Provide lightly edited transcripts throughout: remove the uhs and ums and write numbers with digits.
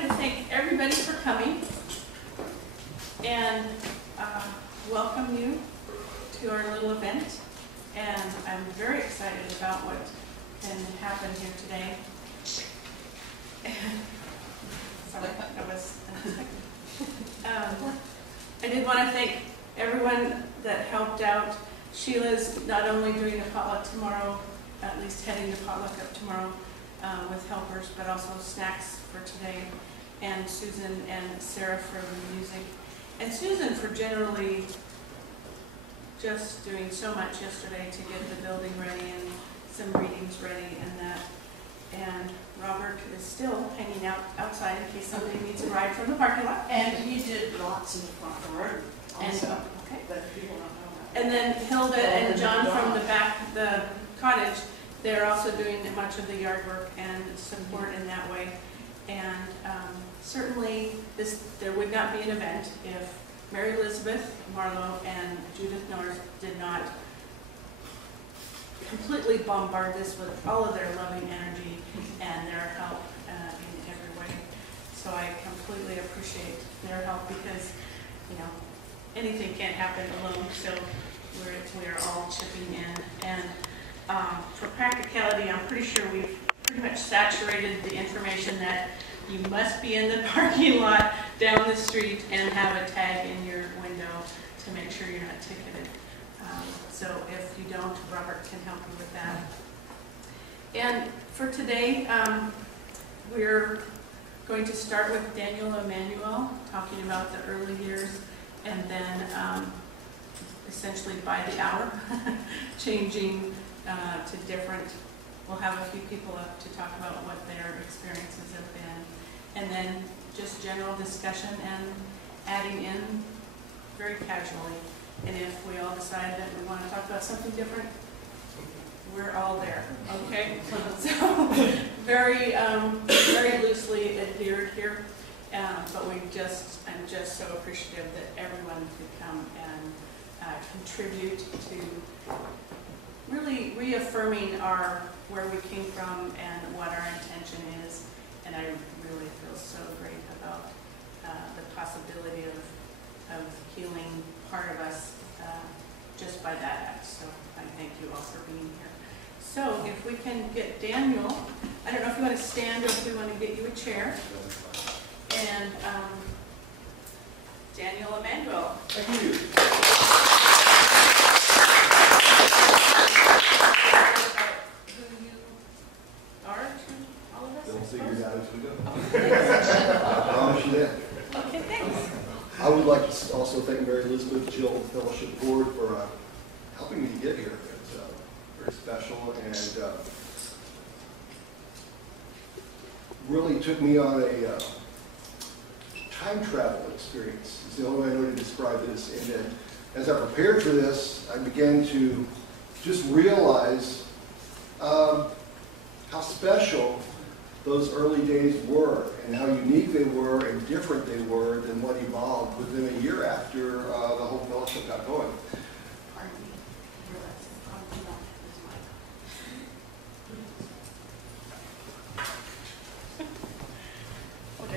wanted to thank everybody for coming and welcome you to our little event. And I'm very excited about what can happen here today. Sorry, that was unexpected. I did want to thank everyone that helped out. Sheila's not only doing the potluck tomorrow, at least heading the potluck up tomorrow with helpers, but also snacks for today. And Susan and Sarah for the music. And Susan for generally just doing so much yesterday to get the building ready and some readings ready and that. And Robert is still hanging out outside in case somebody needs a ride from the parking lot. And he did lots in the front room also, okay. but people don't know that. And then Hilda and John from the back, the cottage, they're also doing much of the yard work and support in that way. And certainly there would not be an event if Mary Elizabeth Marlowe and Judith Norris did not completely bombard this with all of their loving energy and their help in every way. So I completely appreciate their help because, you know, anything can't happen alone. So we are all chipping in. And for practicality, I'm pretty sure we've pretty much saturated the information that you must be in the parking lot down the street and have a tag in your window to make sure you're not ticketed. So if you don't, Robert can help you with that. And for today, we're going to start with Emmanuel talking about the early years, and then essentially by the hour, changing to different. We'll have a few people up to talk about what their experiences have been, and then just general discussion and adding in very casually. And if we all decide that we want to talk about something different, we're all there, okay? So very, very loosely adhered here, but I'm just so appreciative that everyone could come and contribute to really reaffirming where we came from and what our intention is. And I really feel so great about the possibility of healing part of us just by that act. So I thank you all for being here. So if we can get Daniel, I don't know if you want to stand or if we want to get you a chair. And Emmanuel. Thank you. Who you are to all of us? They'll figure it out as we go. I promise you that. Okay, thanks. I would like to also thank Mary Elizabeth, Jill, and the Fellowship Board for helping me to get here. It's very special and really took me on a time travel experience. It's the only way I know to describe this. And then as I prepared for this, I began to just realize how special those early days were and how unique they were and different they were than what evolved within a year after the whole fellowship got going.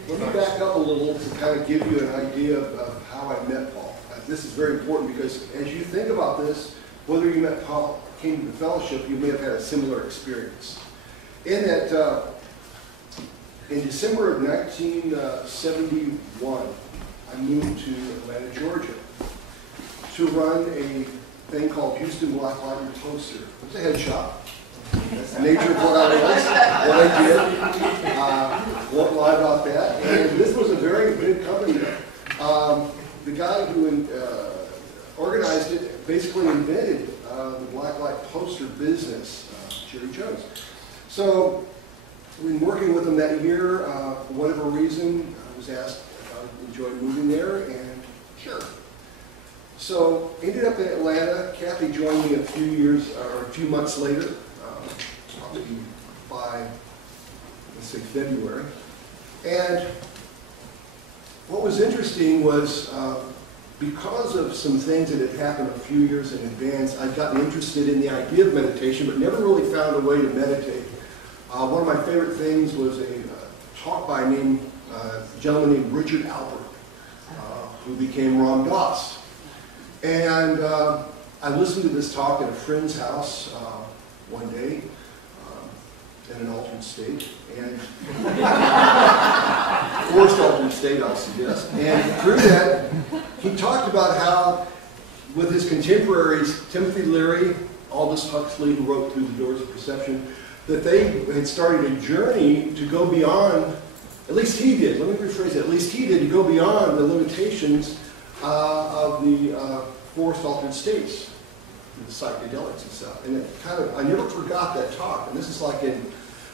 Let me back up a little to kind of give you an idea of how I met Paul. This is very important because as you think about this, whether you met Paul, came to the fellowship, you may have had a similar experience. In that, in December of 1971, I moved to Atlanta, Georgia, to run a thing called Houston Black Light and Poster. It was a head shop. That's the nature of what I was, what I did. Won't lie about that. And this was a very big company. The guy who organized it basically invented the black light poster business, Jerry Jones. So, when working with him that year, for whatever reason, I was asked if I enjoyed moving there, and sure. So, ended up in Atlanta. Kathy joined me a few months later, probably by, let's say, February. And what was interesting was, because of some things that had happened a few years in advance, I'd gotten interested in the idea of meditation, but never really found a way to meditate. One of my favorite things was a talk by a gentleman named Richard Alpert, who became Ram Dass. And I listened to this talk at a friend's house one day in an altered state, and forced altered state, I'll suggest. And through that, he talked about how, with his contemporaries, Timothy Leary, Aldous Huxley, who wrote Through the Doors of Perception, that they had started a journey to go beyond, at least he did, let me rephrase it, at least he did, to go beyond the limitations of the forced altered states, the psychedelics and stuff. And it kind of, I never forgot that talk, and this is like in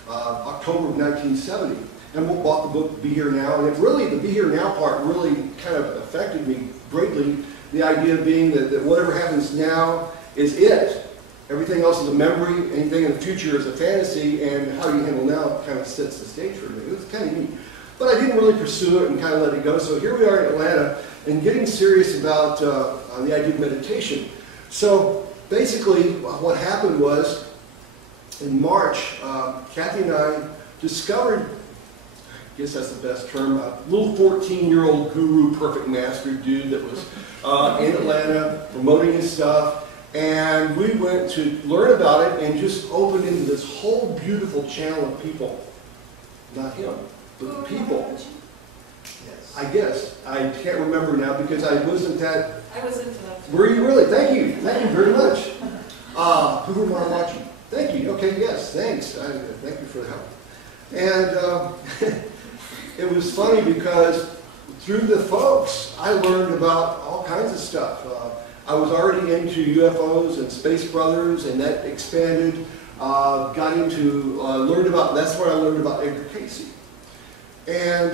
October of 1970. And we bought the book Be Here Now, and it really, the Be Here Now part really kind of affected me greatly. The idea being that whatever happens now is it. Everything else is a memory, anything in the future is a fantasy, and how you handle now kind of sets the stage for me. It was kind of neat. But I didn't really pursue it and kind of let it go. So here we are in Atlanta and getting serious about the idea of meditation. So basically what happened was in March, Kathy and I discovered, I guess that's the best term, a little 14-year-old guru, perfect master dude that was in Atlanta promoting his stuff. And we went to learn about it and just opened into this whole beautiful channel of people. Not him, but the people. Yes. I guess. I can't remember now because I wasn't that... I was into that. Were you really? Thank you. Thank you very much. Who am I watching? Thank you. Okay, yes, thanks. Thank you for the help. And it was funny because through the folks, I learned about all kinds of stuff. I was already into UFOs and Space Brothers, and that expanded. Got into, learned about, that's where I learned about Edgar Cayce. And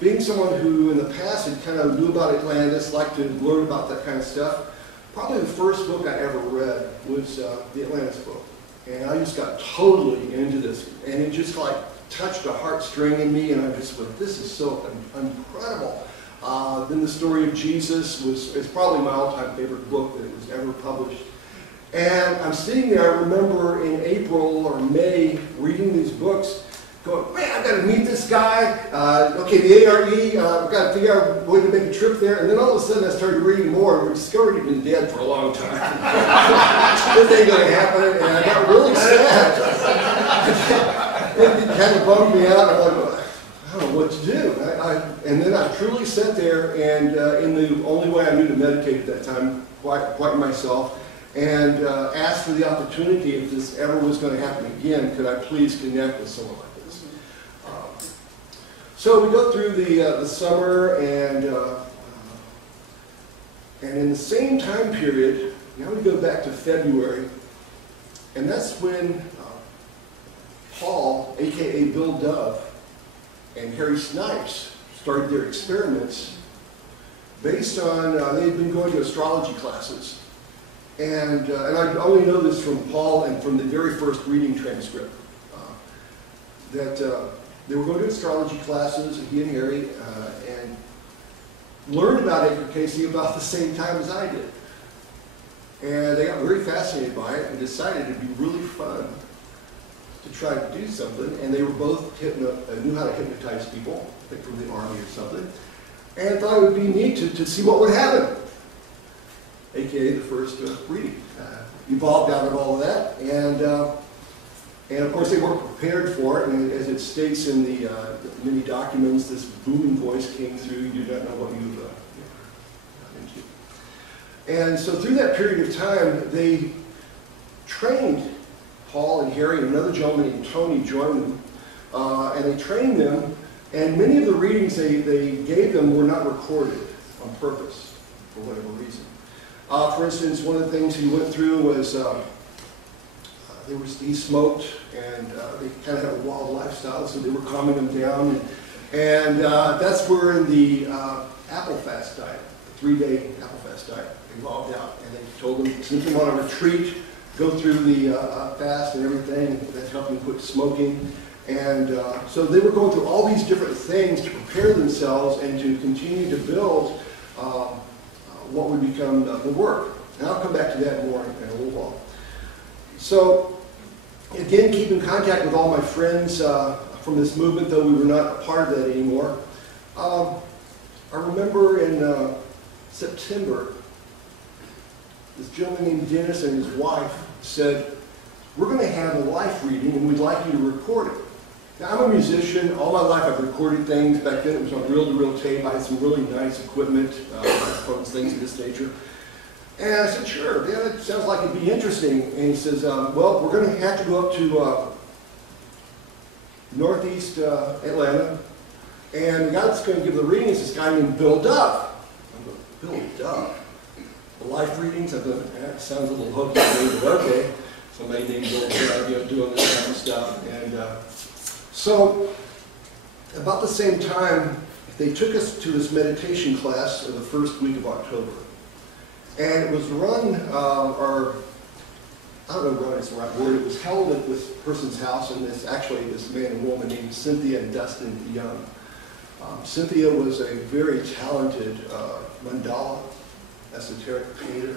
being someone who in the past had kind of knew about Atlantis, liked to learn about that kind of stuff, probably the first book I ever read was the Atlantis book. And I just got totally into this, and it just like touched a heartstring in me, and I just went, this is so incredible. Then the story of Jesus is probably my all-time favorite book that was ever published. And I'm sitting there, I remember in April or May, reading these books, going, man, I've got to meet this guy. Okay, the ARE, I've got to figure out a way to make a trip there. And then all of a sudden I started reading more, and we discovered he'd been dead for a long time. This ain't going to happen, and I got really sad. It kind of bummed me out. I'm like, I don't know what to do. And then I truly sat there, and in the only way I knew to meditate at that time, quiet myself, and asked for the opportunity, if this ever was going to happen again, could I please connect with someone like this? So we go through the summer, and in the same time period, now we go back to February, and that's when Paul, a.k.a. Bill Dove, and Harry Snipes started their experiments based on, they had been going to astrology classes. And I only know this from Paul and from the very first reading transcript, that they were going to astrology classes, he and Harry, and learned about Edgar Cayce about the same time as I did. And they got very fascinated by it and decided it'd be really fun to try to do something. And they were both knew how to hypnotize people, I think from the army or something, and thought it would be neat to see what would happen. AKA the first reading. Evolved out of all of that, and of course they weren't prepared for it, and as it states in the many documents, this booming voice came through, you do not know what you've gotten into. And so through that period of time, they trained Paul and Harry, and another gentleman named Tony joined them, and they trained them, and many of the readings they gave them were not recorded on purpose, for whatever reason. For instance, one of the things he went through was he smoked, and they kind of had a wild lifestyle, so they were calming him down. And that's where the apple fast diet, the 3-day apple fast diet, evolved out. And they told them, send them on a retreat, go through the fast and everything, that helped them quit smoking. And so they were going through all these different things to prepare themselves and to continue to build what would become the work. And I'll come back to that more in a little while. So again, keep in contact with all my friends from this movement, though we were not a part of that anymore. I remember in September, this gentleman named Dennis and his wife said, "We're going to have a life reading and we'd like you to record it." Now, I'm a musician. All my life I've recorded things. Back then it was on reel-to-reel tape. I had some really nice equipment, microphones, things of this nature. And I said, "Sure, yeah, that sounds like it'd be interesting." And he says, "Well, we're going to have to go up to northeast Atlanta, and the guy that's going to give the reading is this guy named Bill Duff." I'm going, "Bill Duff? The life readings?" I thought, that sounds a little hokey to me, but okay. Somebody named Bill Duff, doing this kind of stuff. And so, about the same time, they took us to this meditation class in the first week of October. And it was run, or I don't know if run is the right word, it was held at this person's house, and this man and woman named Cynthia and Dustin Young. Cynthia was a very talented mandala esoteric painter.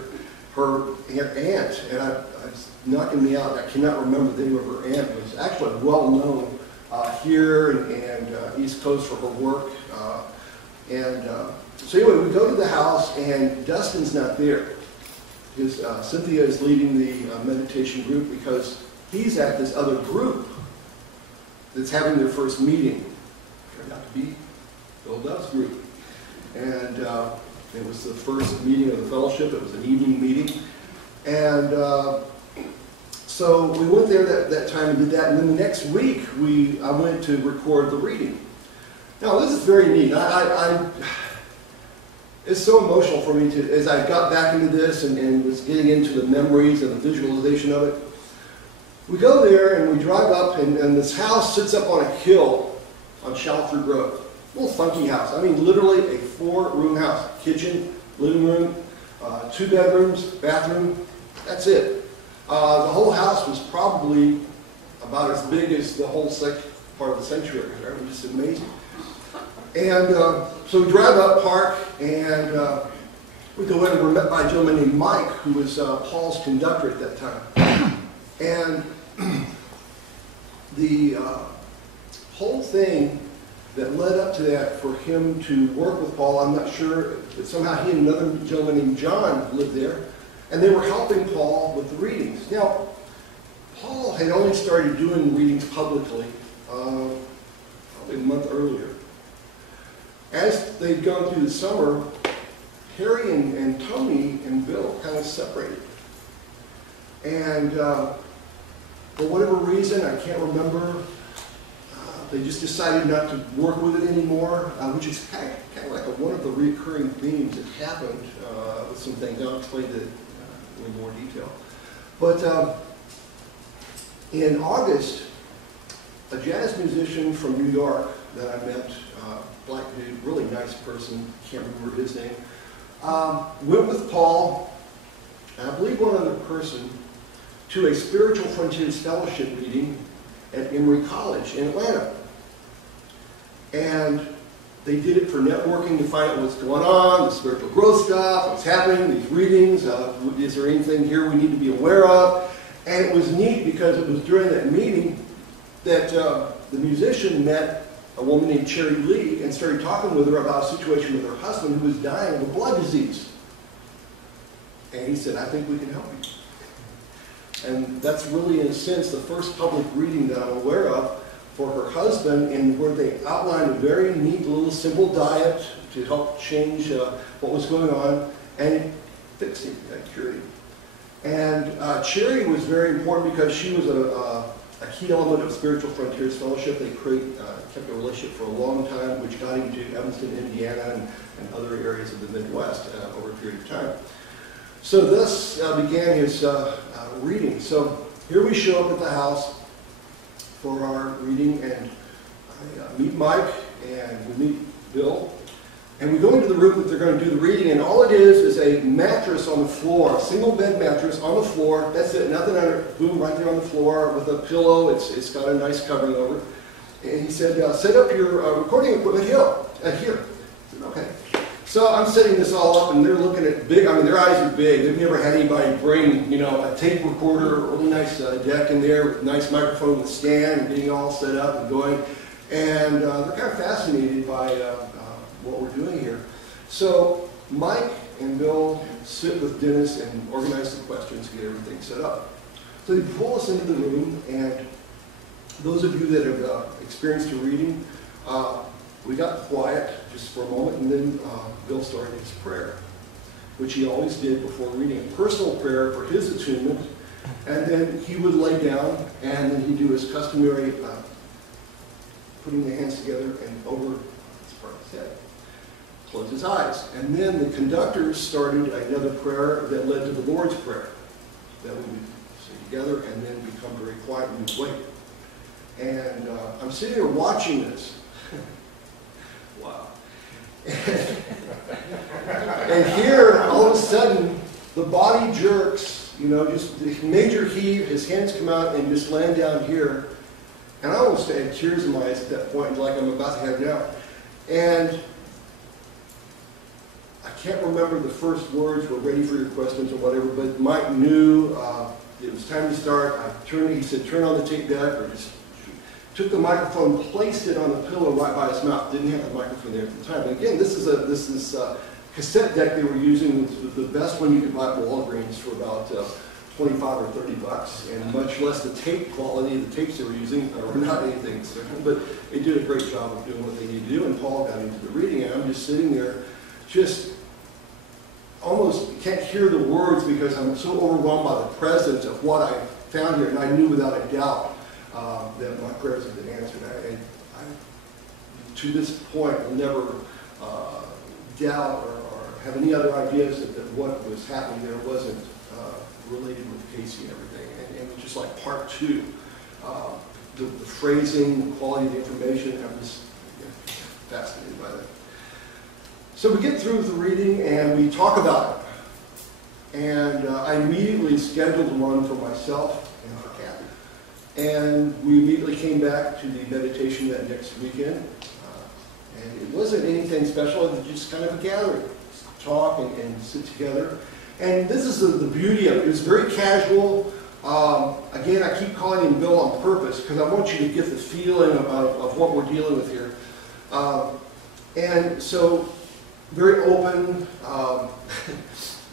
Her aunt, and it's knocking me out, I cannot remember the name of her aunt, was actually well known here and East Coast for her work. So anyway, we go to the house and Dustin's not there. Cynthia is leading the meditation group because he's at this other group that's having their first meeting. Turned out to be Bill Duff's group. And it was the first meeting of the fellowship. It was an evening meeting. And so we went there that time and did that. And then the next week, I went to record the reading. Now, this is very neat. It's so emotional for me as I got back into this and was getting into the memories and the visualization of it. We go there and we drive up, and this house sits up on a hill on Shalford Road. A little funky house. I mean, literally a 4-room house. Kitchen, living room, 2 bedrooms, bathroom. That's it. The whole house was probably about as big as the whole part of the sanctuary. Right? It was just amazing. And so we drive up, park, and we go in and we're met by a gentleman named Mike, who was Paul's conductor at that time. And the whole thing that led up to that for him to work with Paul, I'm not sure, but somehow he and another gentleman named John lived there, and they were helping Paul with the readings. Now, Paul had only started doing readings publicly probably a month earlier. As they'd gone through the summer, Harry and Tony and Bill kind of separated. And for whatever reason, I can't remember, they just decided not to work with it anymore, which is kind of like one of the recurring themes that happened with some things. I'll explain it in more detail. But in August, a jazz musician from New York that I met, black dude, really nice person, can't remember his name, went with Paul, and I believe one other person, to a Spiritual Frontiers Fellowship meeting at Emory College in Atlanta. And they did it for networking to find out what's going on, the spiritual growth stuff, what's happening, these readings, is there anything here we need to be aware of? And it was neat because it was during that meeting that the musician met a woman named Cherry Lee and started talking with her about a situation with her husband who was dying of a blood disease. And he said, "I think we can help you." And that's really, in a sense, the first public reading that I'm aware of for her husband, and where they outlined a very neat little simple diet to help change what was going on, and it fixed him, that cured him. And Cherry was very important because she was a key element of Spiritual Frontiers Fellowship. They kept a relationship for a long time, which got him to Evanston, Indiana, and other areas of the Midwest over a period of time. So this began his reading. So here we show up at the house for our reading, and I meet Mike, and we meet Bill, and we go into the room that they're going to do the reading, and all it is a mattress on the floor, a single bed mattress on the floor. That's it, nothing under it. Boom, right there on the floor with a pillow. It's got a nice covering over it. And he said, "Set up your recording equipment here." I said, "Okay." So I'm setting this all up, and they're looking at big, I mean, their eyes are big. They've never had anybody bring, you know, a tape recorder, a really nice deck in there with a nice microphone with stand and getting all set up and going. And they're kind of fascinated by what we're doing here. So Mike and Bill sit with Dennis and organize the questions, get everything set up. So they pull us into the room, and those of you that have experienced a reading, we got quiet just for a moment, and then Bill started his prayer, which he always did before reading, a personal prayer for his attunement, and then he would lay down, and then he'd do his customary putting the hands together and over his part of his head, close his eyes. And then the conductors started another prayer that led to the Lord's Prayer, that we would say together and then become very quiet and we'd wait. And I'm sitting there watching this. Wow. And here, all of a sudden, the body jerks, you know, just the major heave, his hands come out and just land down here. And I almost had tears in my eyes at that point, like I'm about to have now. And I can't remember the first words, we're ready for your questions or whatever, but Mike knew it was time to start. He said, turn on the tape deck, or just took the microphone, placed it on the pillow right by his mouth. Didn't have the microphone there at the time. And again, this is a cassette deck they were using. It was the best one you could buy at Walgreens for about 25 or 30 bucks, and much less the tape quality. The tapes they were using were not anything different, but they did a great job of doing what they needed to do. And Paul got into the reading, and I'm just sitting there, just almost can't hear the words because I'm so overwhelmed by the presence of what I found here, and I knew without a doubt that my prayers have been answered. I to this point, will never doubt or have any other ideas that what was happening there wasn't related with Casey and everything. And it was just like part two. The phrasing, the quality of the information, I'm just fascinated by that. So we get through the reading and we talk about it. And I immediately scheduled one for myself and for Kathy. And we immediately came back to the meditation that next weekend. And it wasn't anything special, it was just kind of a gathering. Talk and sit together. And this is the beauty of it. It was very casual. Again, I keep calling him Bill on purpose because I want you to get the feeling of what we're dealing with here. And so, very open.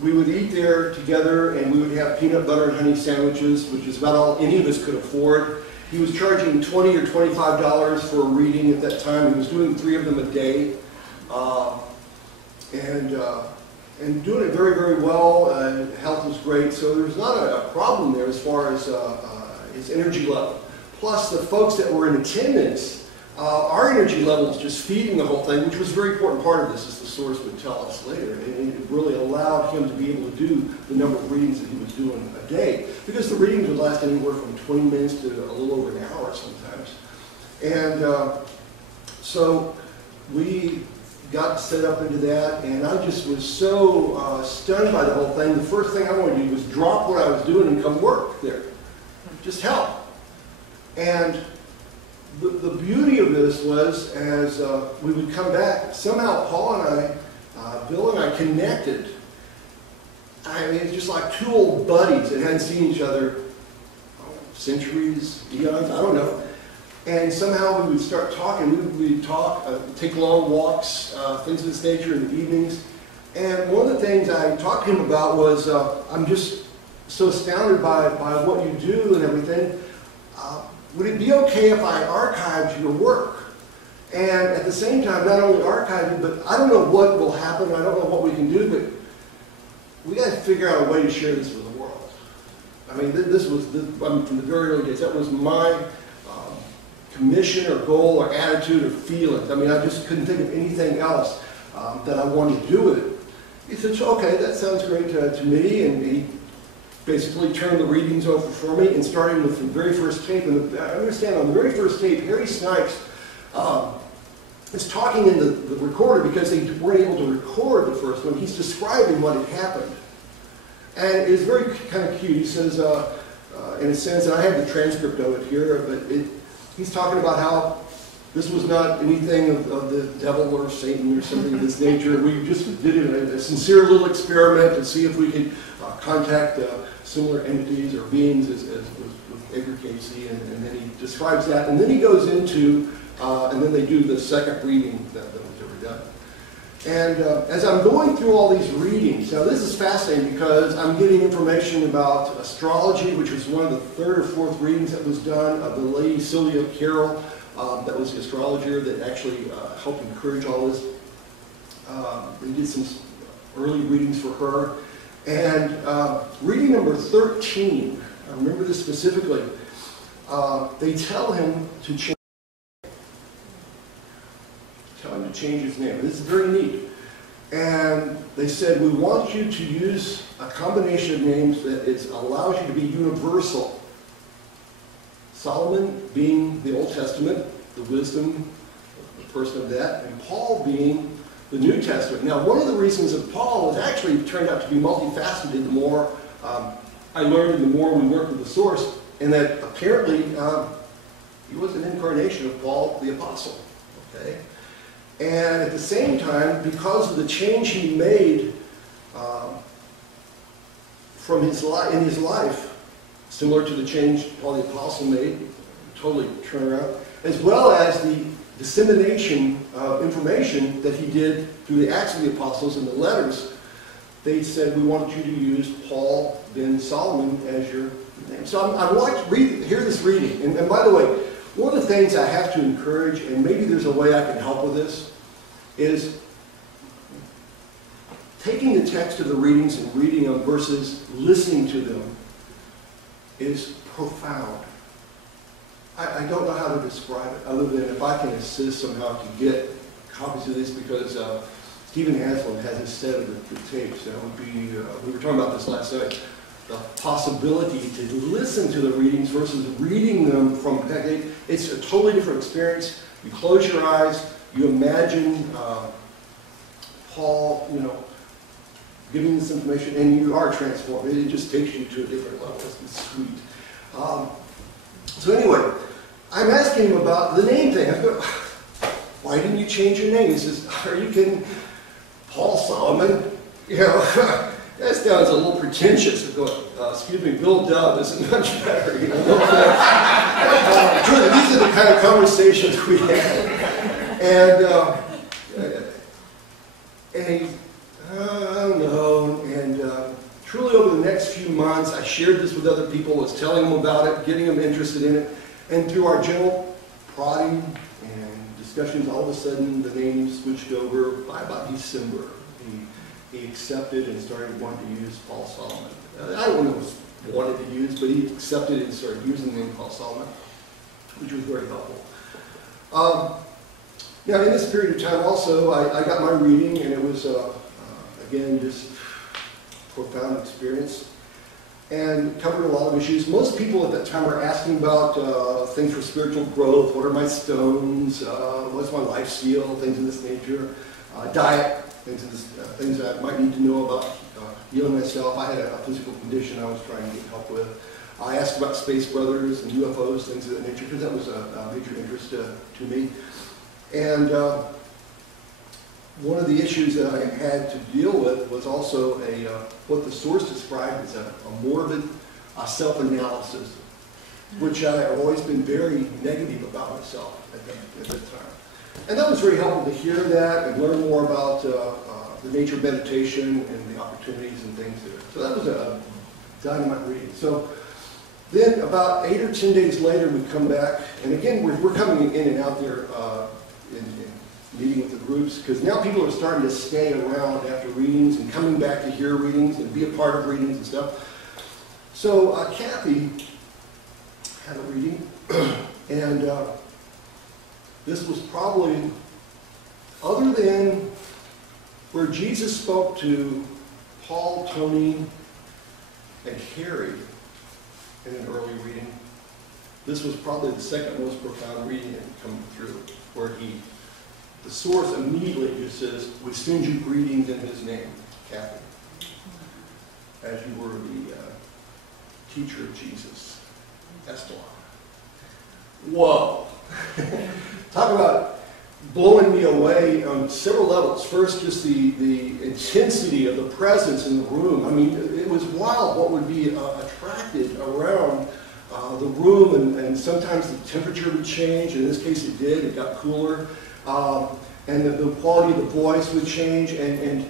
We would eat there together, and we would have peanut butter and honey sandwiches, which is about all any of us could afford. He was charging $20 or $25 for a reading at that time. He was doing 3 of them a day. And doing it very, very well. Health was great, so there was not a problem there as far as his energy level. Plus, the folks that were in attendance, our energy level was just feeding the whole thing, which was a very important part of this, as the source would tell us later. And it really allowed him to be able to do the number of readings that he was doing a day, because the readings would last anywhere from 20 minutes to a little over an hour sometimes. And so we got set up into that, and I just was so stunned by the whole thing. The first thing I wanted to do was drop what I was doing and come work there. Just help. And the beauty of this was, as we would come back, somehow Paul and I, Bill and I connected. I mean, it's just like 2 old buddies that hadn't seen each other centuries, eons, I don't know. And somehow we would start talking. We'd talk, take long walks, things of this nature in the evenings. And one of the things I talked to him about was, I'm just so astounded by what you do and everything. Would it be okay if I archived your work? And at the same time, not only archive it, but I don't know what will happen. I don't know what we can do, but we got to figure out a way to share this with the world. I mean, this was, from the very early days, that was my mission or goal or attitude or feelings. I mean, I just couldn't think of anything else that I wanted to do with it. He said, okay, that sounds great to me, and he basically turned the readings over for me and started with the very first tape. And I understand on the very first tape, Harry Snipes is talking in the recorder because they weren't able to record the first one. He's describing what had happened. And it was very kind of cute. He says, in a sense, and I have the transcript of it here, but he's talking about how This was not anything of the devil or Satan or something of this nature. We just did a sincere little experiment to see if we could contact similar entities or beings as with Edgar Casey, and then he describes that, and then he goes into, and then they do the second reading that was ever done. And as I'm going through all these readings, now this is fascinating because I'm getting information about astrology, which was one of the third or fourth readings that was done, of the lady Sylvia Carroll, that was the astrologer that actually helped encourage all this. We did some early readings for her. And reading number 13, I remember this specifically, they tell him to change. Tell him to change his name. This is very neat. And they said, we want you to use a combination of names that allows you to be universal. Solomon being the Old Testament, the wisdom, the person of that, and Paul being the New Testament. Now, one of the reasons that Paul has actually turned out to be multifaceted, the more I learned and the more we worked with the source, and that apparently he was an incarnation of Paul the Apostle. Okay? And at the same time, because of the change he made from in his life, similar to the change Paul the Apostle made, totally turn around, as well as the dissemination of information that he did through the Acts of the Apostles and the letters, they said, we want you to use Paul ben Solomon as your name. So I want to hear this reading. And by the way, one of the things I have to encourage, and maybe there's a way I can help with this, is taking the text of the readings and reading them versus listening to them is profound. I don't know how to describe it other than if I can assist somehow to get copies of this, because Stephen Haslam has a set of the tapes. That would be, we were talking about this last night, the possibility to listen to the readings versus reading them from text. It's a totally different experience. You close your eyes, you imagine Paul, giving this information, and you are transformed. It just takes you to a different level. It's sweet. So anyway, I'm asking him about the name thing. I go, why didn't you change your name? He says, are you kidding? Paul Solomon? That sounds a little pretentious. I go, excuse me, Bill Dove isn't much better. Truly, these are the kind of conversations we had. And he, I don't know, and truly over the next few months, I shared this with other people, was telling them about it, getting them interested in it, and through our general prodding and discussions, all of a sudden the name switched over. By about December, he accepted and started wanting to use Paul Solomon. I don't know what he wanted to use, but he accepted and started using the name Paul Solomon, which was very helpful. Now, in this period of time also, I got my reading, and it was, again, just profound experience, and covered a lot of issues. Most people at that time were asking about things for spiritual growth. What are my stones? What's my life seal? Things of this nature. Diet. Things that I might need to know about healing myself. I had a physical condition I was trying to get help with. I asked about space brothers and UFOs, things of that nature, because that was a major interest to me. And one of the issues that I had to deal with was also what the source described as a morbid self-analysis, which I have always been very negative about myself at that time. And that was very helpful to hear that and learn more about the nature of meditation and the opportunities and things there. So that was a dynamite reading. So then about 8 or 10 days later, we come back, and again, we're coming in and out there in meeting with the groups, because now people are starting to stay around after readings and coming back to hear readings and be a part of readings and stuff. So Kathy had a reading, and this was probably, other than where Jesus spoke to Paul, Tony, and Harry in an early reading, this was probably the second most profound reading that had come through, where the source immediately just says, we send you greetings in his name, Kathy, as you were the teacher of Jesus, Esteban. Whoa. talk about blowing me away on several levels. First, just the intensity of the presence in the room. I mean, it was wild what would be attracted around the room, and sometimes the temperature would change. In this case, it did. It got cooler. And the quality of the voice would change. And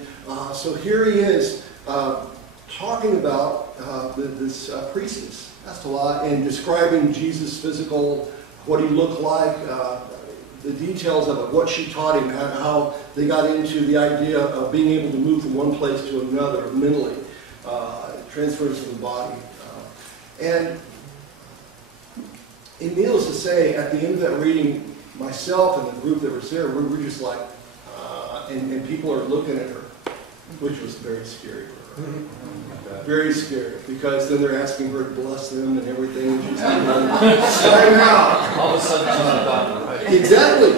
so here he is talking about this priestess, and describing Jesus' physical, what he looked like, the details of it, what she taught him, how they got into the idea of being able to move from one place to another mentally, transference of the body. And needless to say, at the end of that reading, myself and the group that was there, we were just like, and people are looking at her, which was very scary for her. Very scary, because then they're asking her to bless them and everything. And she's sign out. All of a sudden, she's done, right? Exactly.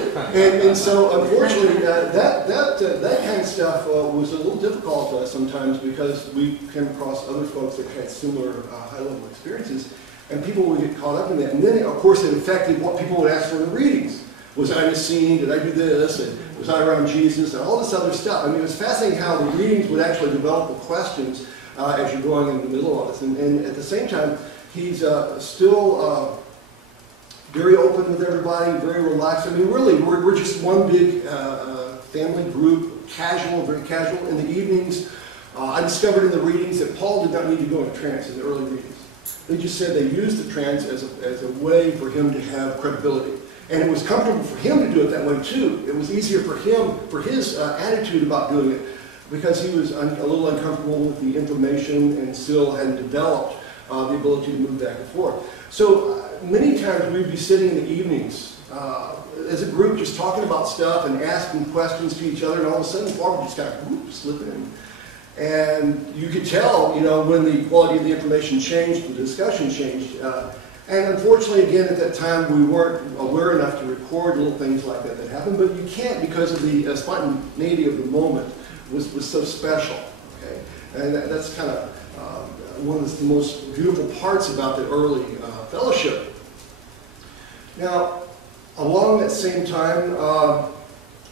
And so, unfortunately, that kind of stuff was a little difficult to us sometimes, because we came across other folks that had similar high-level experiences, and people would get caught up in that. And then, of course, it affected what people would ask for in the readings. Was I in a scene? Did I do this? And was I around Jesus? And all this other stuff. I mean, it was fascinating how the readings would actually develop the questions as you're going in the middle of this. And at the same time, he's still very open with everybody, very relaxed. I mean, really, we're just one big family group, casual, very casual. In the evenings, I discovered in the readings that Paul did not need to go into trance in the early readings. They just said they used the trance as a way for him to have credibility. And it was comfortable for him to do it that way too. It was easier for him, for his attitude about doing it, because he was a little uncomfortable with the information and still hadn't developed the ability to move back and forth. So many times we'd be sitting in the evenings as a group just talking about stuff and asking questions to each other, and all of a sudden Paul would just kind of slip in. And you could tell, when the quality of the information changed, the discussion changed. And unfortunately, again, at that time, we weren't aware enough to record little things like that happened, but you can't, because of the spontaneity of the moment was so special. Okay? And that's kind of one of the most beautiful parts about the early fellowship. Now, along that same time,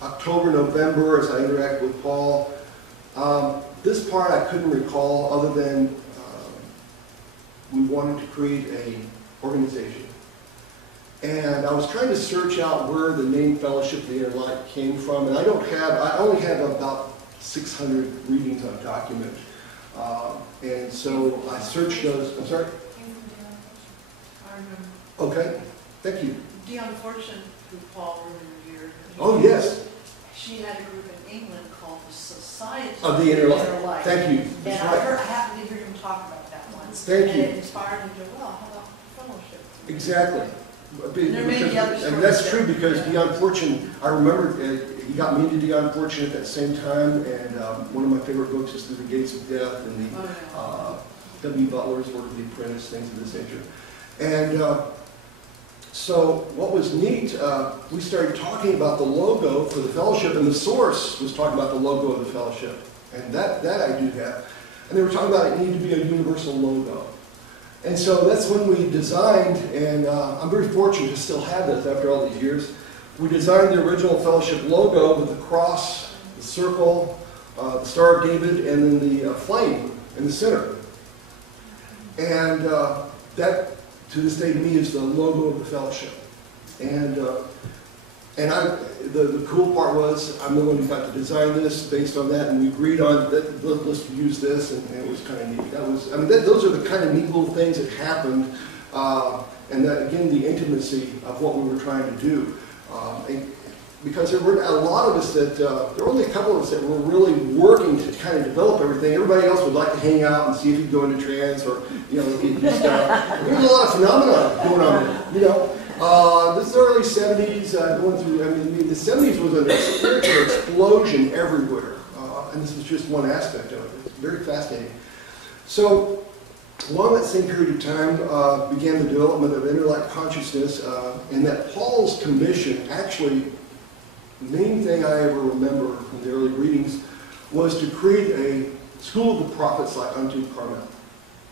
October, November, as I interact with Paul, this part I couldn't recall, other than we wanted to create an organization. And I was trying to search out where the name Fellowship of the Inner Light came from, and I only have about 600 readings on document. And so I searched those. I'm sorry? I remember. Okay, thank you. Dion Fortune, who Paul revered. Oh, yes. She had a group in England called the Society Of the Inner Light. Thank you. And That's I right. happened to hear him talk about that once. Thank you. And it inspired me to, well, how about fellowship? Exactly. There may be other And that's stories true, because there. Dion Fortune, I remember he got me into Dion Fortune at that same time, and one of my favorite books is Through the Gates of Death, and the W. Butler's work of The Apprentice, things of this nature. And so what was neat, we started talking about the logo for the fellowship, and the source was talking about the logo of the fellowship. And that I do have. And they were talking about it needed to be a universal logo. And so that's when we designed, and I'm very fortunate to still have this after all these years. We designed the original fellowship logo with the cross, the circle, the Star of David, and then the flame in the center. And that, to this day, to me, is the logo of the fellowship. And the cool part was, I'm the one who got to design this based on that, and we agreed on that. Let's use this, and it was kind of neat. Those are the kind of neat little things that happened, and that, again, the intimacy of what we were trying to do. Because there were a lot of us that, there were only a couple of us that were really working to kind of develop everything. Everybody else would like to hang out and see if you could go into trance, or, do stuff. There was a lot of phenomena going on there, This is the early 70s, going through, the 70s was a spiritual explosion everywhere. And this was just one aspect of it. It's very fascinating. So, along that same period of time, began the development of inner light consciousness, and that Paul's commission, actually, the main thing I ever remember from the early readings was to create a school of the prophets like unto Carmel.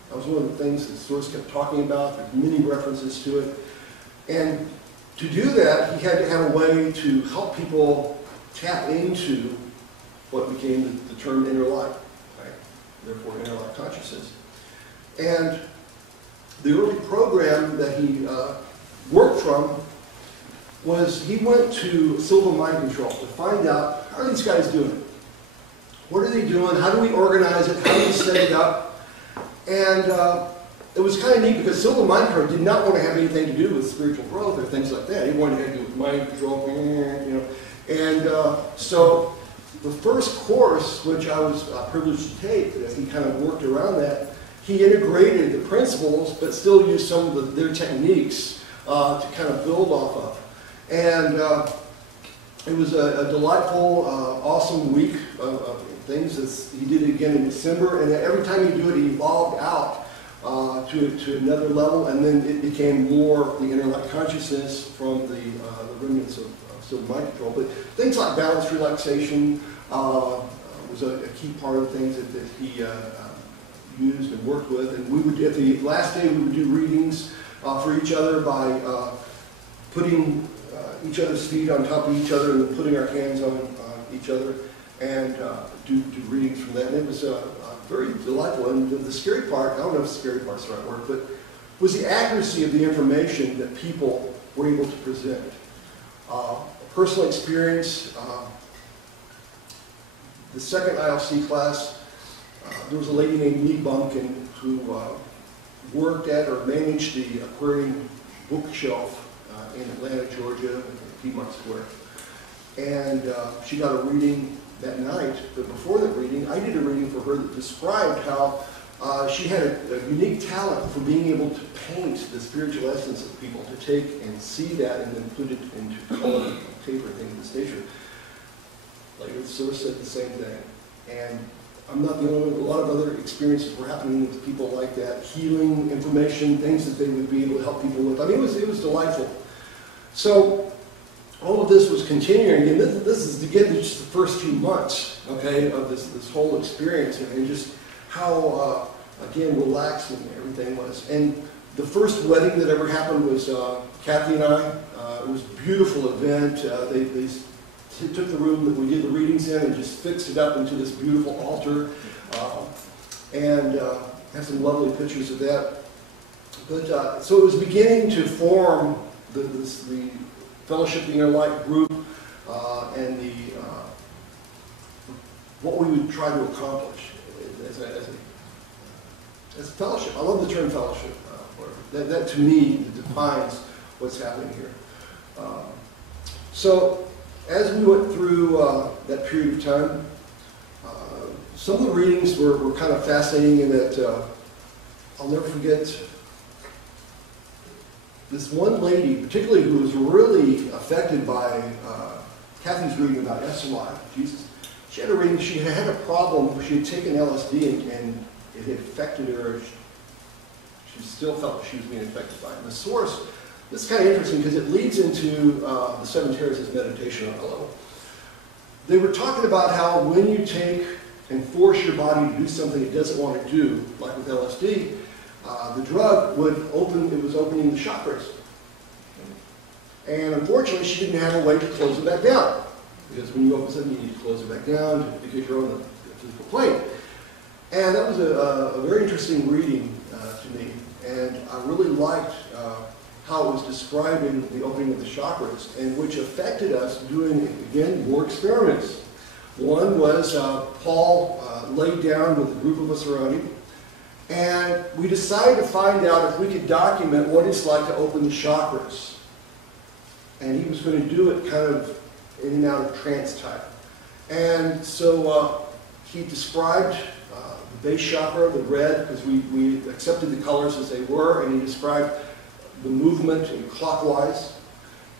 That was one of the things that the source kept talking about. There's many references to it. And to do that, he had to have a way to help people tap into what became the term inner light, right? Therefore inner light consciousness. And the early program that he worked from was he went to Silva Mind Control to find out, how are these guys doing? What are they doing? How do we organize it? How do we set it up? And it was kind of neat because Silva Mind Control did not want to have anything to do with spiritual growth or things like that. He wanted to have to do with mind control, you know. And so the first course, which I was privileged to take, as he kind of worked around that, he integrated the principles, but still used some of their techniques to kind of build off of. And it was a delightful, awesome week of things. He did it again in December, and every time he do it, he evolved out to another level, and then it became more the inner light consciousness from the remnants of Silva Mind Control. But things like balanced relaxation was a key part of things that he used and worked with. And we would, at the last day, we would do readings for each other by putting each other's feet on top of each other and putting our hands on each other, and do readings from that. And it was very delightful. And the scary part, I don't know if scary part's the right word, but was the accuracy of the information that people were able to present. Personal experience, the second ILC class, there was a lady named Lee Bumpkin who worked at or managed the aquarium bookshelf in Atlanta, Georgia, Piedmont Square. And she got a reading that night, but before that reading, I did a reading for her that described how she had a unique talent for being able to paint the spiritual essence of people, to take and see that and then put it into color, paper, things of this nature. Later, the source said the same thing. And I'm not the only one. A lot of other experiences were happening with people like that, healing information, things that they would be able to help people with. I mean, it was delightful. So all of this was continuing, and this is again just the first few months, okay, of this whole experience, and just how again relaxed and everything was. And the first wedding that ever happened was Kathy and I. It was a beautiful event. They took the room that we did the readings in and just fixed it up into this beautiful altar, and have some lovely pictures of that. But so it was beginning to form the Fellowship the Inner Light group, and what we would try to accomplish as a fellowship. I love the term fellowship. That to me defines what's happening here. So as we went through that period of time, some of the readings were kind of fascinating in that I'll never forget this one lady, particularly who was really affected by Kathy's reading about Esselai, Jesus. She had a reading, she had a problem, she had taken LSD and it had affected her. She still felt that she was being affected by it. And the source, this is kind of interesting because it leads into the Seven Terraces meditation on a level. They were talking about how when you take and force your body to do something it doesn't want to do, like with LSD, the drug would open, it was opening the chakras. And unfortunately, she didn't have a way to close it back down. Because when you open something, you need to close it back down because you're on the physical plane. And that was a very interesting reading to me. And I really liked how it was describing the opening of the chakras, and which affected us doing, again, more experiments. One was Paul laid down with a group of us around him, and we decided to find out if we could document what it's like to open the chakras. And he was going to do it kind of in and out of trance type. And so he described the base chakra, the red, because we accepted the colors as they were, and he described the movement in clockwise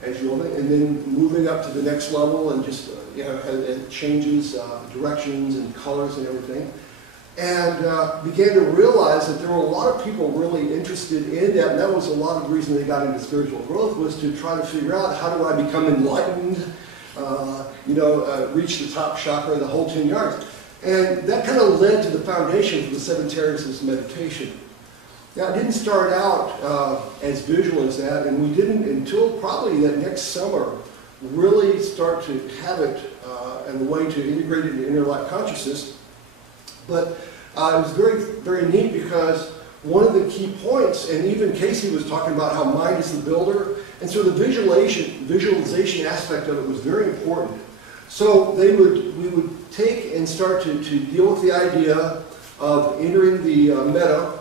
as you open it, and then moving up to the next level, and just it changes directions and colors and everything. And began to realize that there were a lot of people really interested in that, and that was a lot of the reason they got into spiritual growth, was to try to figure out how do I become enlightened, reach the top chakra, the whole 10 yards. And that kind of led to the foundation for the Seven Terraces meditation. Now, it didn't start out as visual as that, and we didn't until probably that next summer really start to have it and the way to integrate it into inner light consciousness. But it was very, very neat because one of the key points, and even Casey was talking about how mind is the builder, and so the visualization aspect of it was very important. So we would take and start to deal with the idea of entering the meta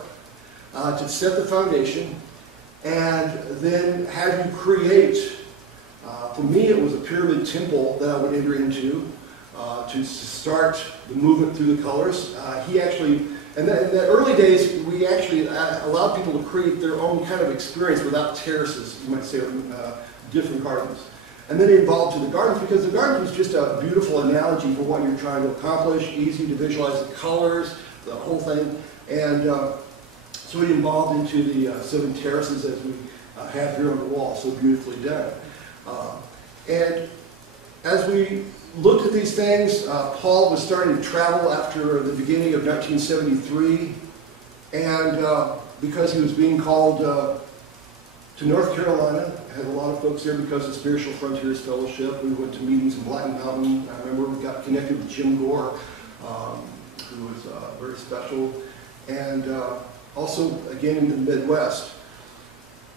to set the foundation, and then have you create, for me it was a pyramid temple that I would enter into to start the movement through the colors. He actually, in the early days, we actually allowed people to create their own kind of experience without terraces, you might say, different gardens. And then it evolved to the gardens, because the gardens was just a beautiful analogy for what you're trying to accomplish, easy to visualize the colors, the whole thing. And so it evolved into the 7 terraces as we have here on the wall, so beautifully done. And as we looked at these things, Paul was starting to travel after the beginning of 1973, and because he was being called to North Carolina, had a lot of folks there because of Spiritual Frontiers Fellowship. We went to meetings in Black Mountain. I remember we got connected with Jim Gore, who was very special, and also again in the Midwest.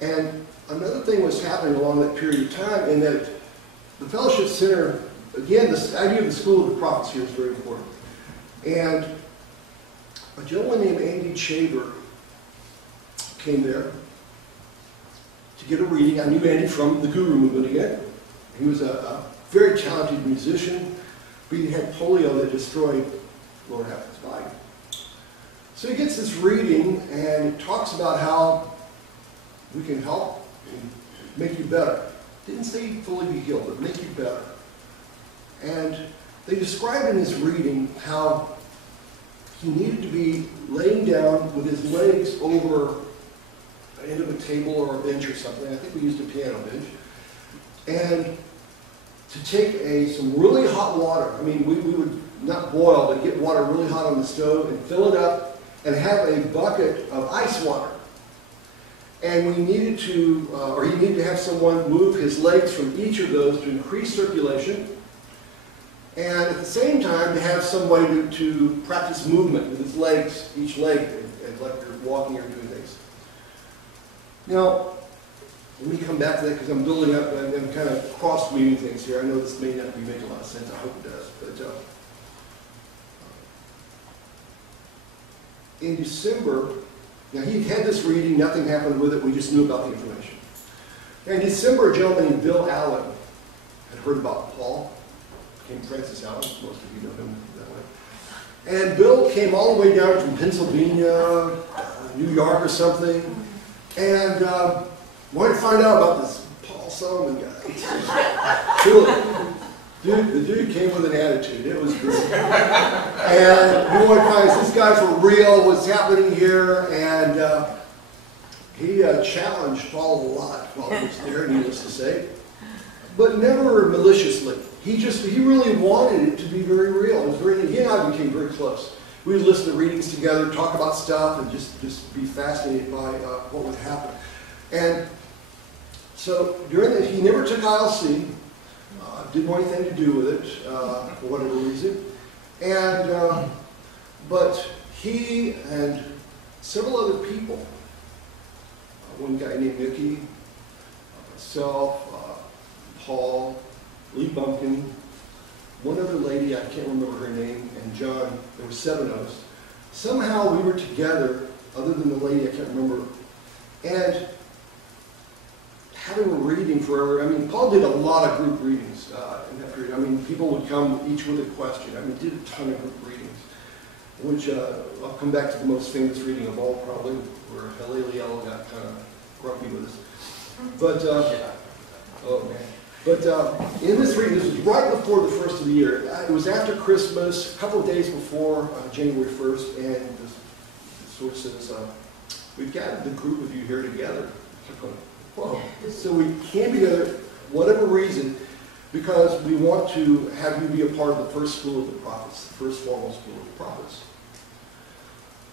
And another thing was happening along that period of time, in that the Fellowship Center, again, this idea of the School of the Prophets here is very important. And a gentleman named Andy Chaber came there to get a reading. I knew Andy from the Guru movement again. He was a very talented musician, but he had polio that destroyed the lower half of his body. So he gets this reading, and it talks about how we can help and make you better. Didn't say fully be healed, but make you better. And they describe in this reading how he needed to be laying down with his legs over the end of a table or a bench or something. I think we used a piano bench. And to take some really hot water. I mean, we would not boil, but get water really hot on the stove and fill it up and have a bucket of ice water. And we needed to, or he needed to have someone move his legs from each of those to increase circulation. And at the same time, to have some way to practice movement with his legs, each leg, like you're walking or doing things. Now, let me come back to that because I'm building up and I'm kind of cross-weaving things here. I know this may not be making a lot of sense. I hope it does. But in December, now he had this reading, nothing happened with it, we just knew about the information. In December, a gentleman named Bill Allen had heard about Paul. Came Francis Allen, most of you know him that way. And Bill came all the way down from Pennsylvania, New York or something, and wanted to find out about this Paul Solomon guy. The dude came with an attitude. It was great. And we wanted to find, is this guy for real? What's happening here? And he challenged Paul a lot while he was there, needless to say, but never maliciously. He really wanted it to be very real. It was he and I became very close. We would listen to readings together, talk about stuff, and just be fascinated by what would happen. And so during that, he never took ILC, didn't want anything to do with it for whatever reason. And but he and several other people, one guy named Mickey, myself, Paul, Lee Bumpkin, one other lady, I can't remember her name, and John, there were 7 of us. Somehow we were together, other than the lady, I can't remember, and having a reading for, I mean, Paul did a lot of group readings in that period. I mean, people would come each with a question. I mean, did a ton of group readings, which I'll come back to the most famous reading of all, probably, where Haliliel got kind of grumpy with us. But, oh man. But in this reading, this was right before the first of the year. It was after Christmas, a couple of days before January 1st, and the source says, we've gathered the group of you here together. Whoa. So we came together, whatever reason, because we want to have you be a part of the first school of the prophets, the first formal school of the prophets.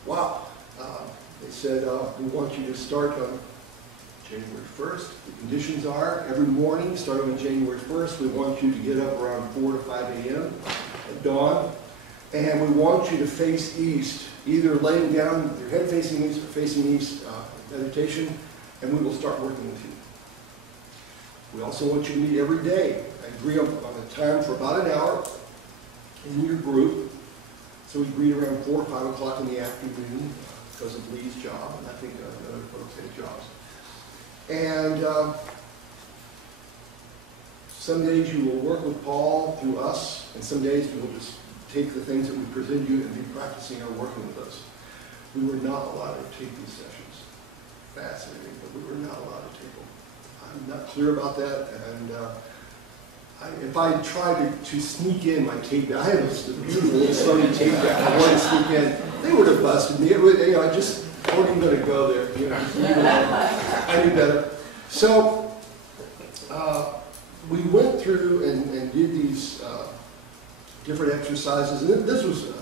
Wow. They said, we want you to start on January 1st. The conditions are every morning, starting on January 1st, we want you to get up around 4 to 5 a.m. at dawn, and we want you to face east, either laying down with your head facing east or facing east meditation, and we will start working with you. We also want you to meet every day. Agree on a time for about an hour in your group. So we agreed around 4 or 5 o'clock in the afternoon because of Lee's job, and I think other folks had jobs. And some days you will work with Paul through us, and some days we will just take the things that we present you and be practicing or working with us. We were not allowed to take these sessions. Fascinating, but we were not allowed to take them. I'm not clear about that, and if I tried to sneak in my tape deck, I have this beautiful little Sony tape deck. I wanted to sneak in. They would have busted me. It would, I just wasn't even going to go there. I knew better. So we went through and did these different exercises, and this was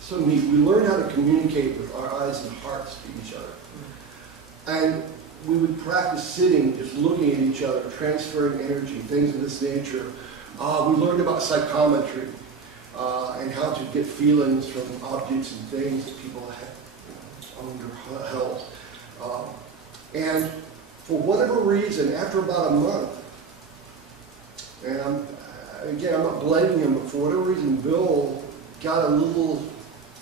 so neat. We learned how to communicate with our eyes and hearts to each other, and we would practice sitting, just looking at each other, transferring energy, things of this nature. We learned about psychometry and how to get feelings from objects and things that people have owned or held. And for whatever reason, after about a month, and again, I'm not blaming him, but for whatever reason, Bill got a little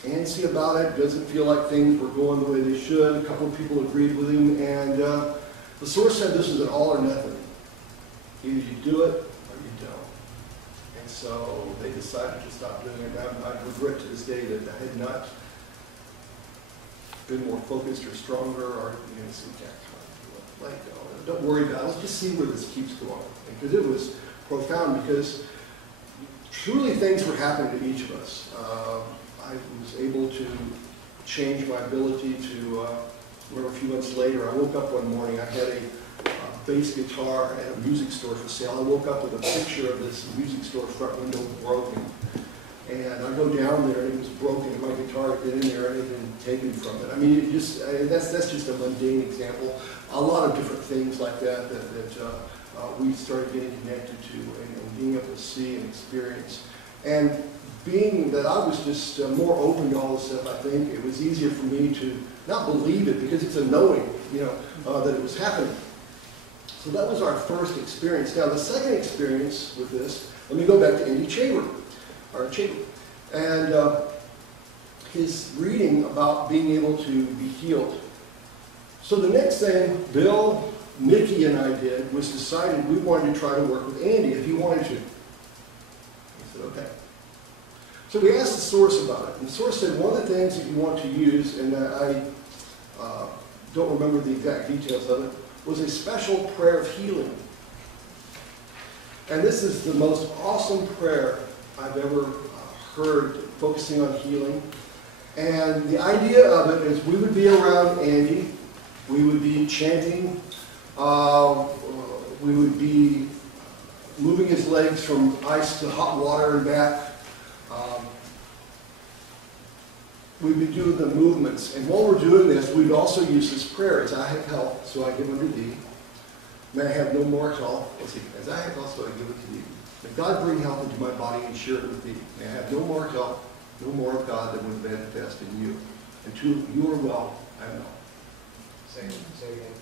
antsy about it, doesn't feel like things were going the way they should. A couple of people agreed with him, and the source said this is an all or nothing. Either you do it or you don't. And so they decided to stop doing it. I regret to this day that I had not been more focused or stronger, or so we can't let go. Don't worry about it. Let's just see where this keeps going. Because it was profound, because truly things were happening to each of us. I was able to change my ability to, remember a few months later, I woke up one morning, I had a bass guitar at a music store for sale. I woke up with a picture of this music store front window broken. And I go down there and it was broken, and my guitar had been in there and it had been taken from it. I mean, that's just a mundane example. A lot of different things like that we started getting connected to and being able to see and experience. And being that I was just more open to all this stuff, I think it was easier for me to not believe it, because it's a knowing, that it was happening. So that was our first experience. Now the second experience with this, let me go back to Andy Chamber, and his reading about being able to be healed. So the next thing Bill, Mickey, and I did was decided we wanted to try to work with Andy if he wanted to. He said, okay. So we asked the source about it, and the source said one of the things that you want to use, and I don't remember the exact details of it, was a special prayer of healing. And this is the most awesome prayer I've ever heard, focusing on healing. And the idea of it is we would be around Andy, we would be chanting, we would be moving his legs from ice to hot water and back. We'd be doing the movements. And while we're doing this, we'd also use this prayer: as I have health, so I give unto thee. May I have no more health. Let's see. As I have health, so I give it to thee. May God bring health into my body and share it with thee. May I have no more health, no more of God that would manifest in you. Until you are well, I am well. Say again.